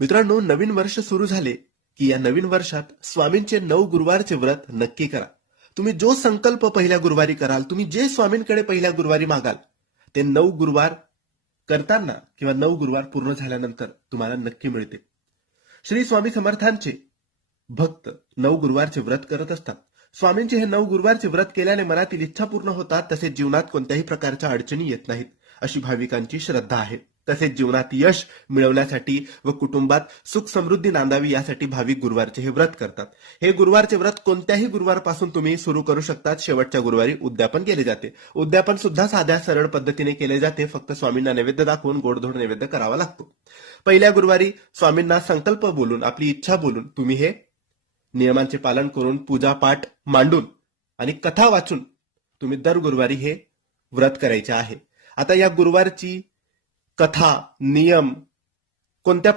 मित्रांनो, नवीन वर्ष सुरू झाले की या नवीन वर्षात स्वामींचे 9 गुरुवारचे व्रत नक्की करा. तुम्ही जो संकल्प पहिल्या गुरुवारी कराल, तुम्ही जे स्वामींकडे पहिल्या गुरुवारी मागाल, ते 9 गुरुवार करताना किंवा 9 गुरुवार पूर्ण झाल्यानंतर तुम्हाला नक्की मिळते. श्री स्वामी समर्थांचे भक्त 9 गुरुवारचे व्रत करत असतात. स्वामींचे हे 9 गुरुवारचे व्रत केल्याने मनातील इच्छा पूर्ण होतात, तसेच जीवनात कोणत्याही प्रकारच्या अडचणी येत नाहीत, अशी भाविकांची श्रद्धा आहे. तसेच जीवनात यश मिळवण्यासाठी व कुटुंबात सुख समृद्धी नांदावी यासाठी भाविक गुरुवारचे हे व्रत करतात. हे गुरुवारचे व्रत कोणत्याही गुरुवारपासून तुम्ही सुरू करू शकतात. शेवटच्या गुरुवारी उद्यापन केले जाते. उद्यापन सुद्धा साध्या सरळ पद्धतीने केले जाते. फक्त स्वामींना नैवेद्य दाखवून गोडधोड नैवेद्य करावा लागतो. पहिल्या गुरुवारी स्वामींना संकल्प बोलून, आपली इच्छा बोलून तुम्ही हे नियमांचे पालन करून, पूजा पाठ मांडून आणि कथा वाचून तुम्ही दर गुरुवारी हे व्रत करायचे आहे. आता या गुरुवारची कथा, नियम कोणत्या